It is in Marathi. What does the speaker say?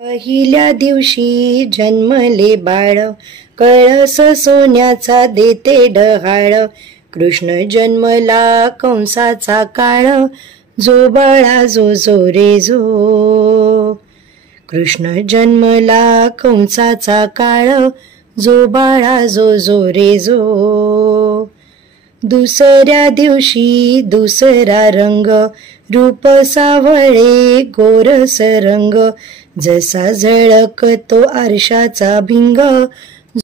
पहिल्या दिवशी जन्मले बाळ, कळस सोन्याचा देते डहाळ. कृष्ण जन्मला कंसाचा काळ, जो बाळा जो जो रे जो. कृष्ण जन्मला कंसाचा काळ, जो बाळा जो जो रे जो. दुसऱ्या दिवशी दुसरा रंग, रूप सावळे गोरस रंग. जसा झळकतो आरशाचा भिंग,